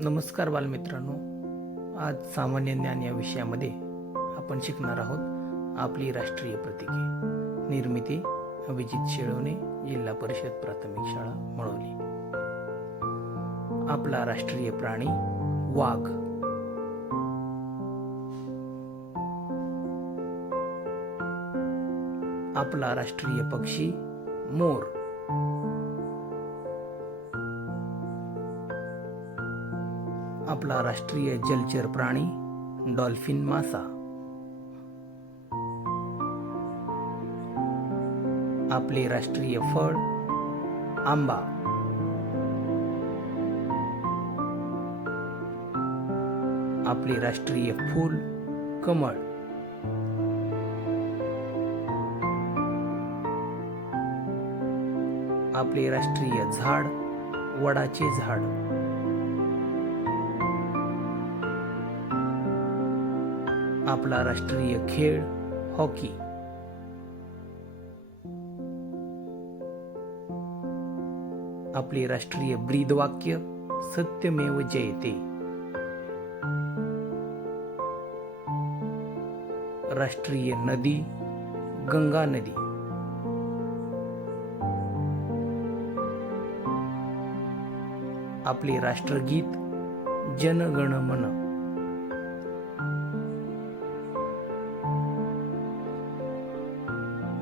नमस्कार बालमित्रांनो. आज सामान्य ज्ञान या विषयामध्ये आपण शिकणार आहोत आपली राष्ट्रीय प्रतीके. निर्मिती अभिजित शेळवणे जिल्हा परिषद प्राथमिक शाळा मळवली आपला राष्ट्रीय प्राणी वाघ. आपला राष्ट्रीय पक्षी मोर. आपला राष्ट्रीय जलचर प्राणी डॉल्फिन मासा. आपले राष्ट्रीय फळ आंबा. आपले राष्ट्रीय फूल कमळ. आपले राष्ट्रीय झाड वडाचे झाड. आपला राष्ट्रीय खेळ हॉकी. आपले राष्ट्रीय ब्रीदवाक्य सत्यमेव जयते. राष्ट्रीय नदी गंगा नदी. आपले राष्ट्रगीत जनगण मन.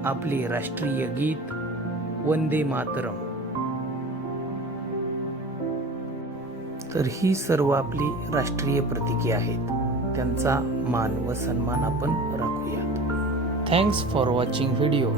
आपले राष्ट्रीय गीत वंदे मातरम. तर ही सर्व आपली राष्ट्रीय प्रतीके आहेत. त्यांचा मान व सन्मान आपण राखूयात. Thanks for watching video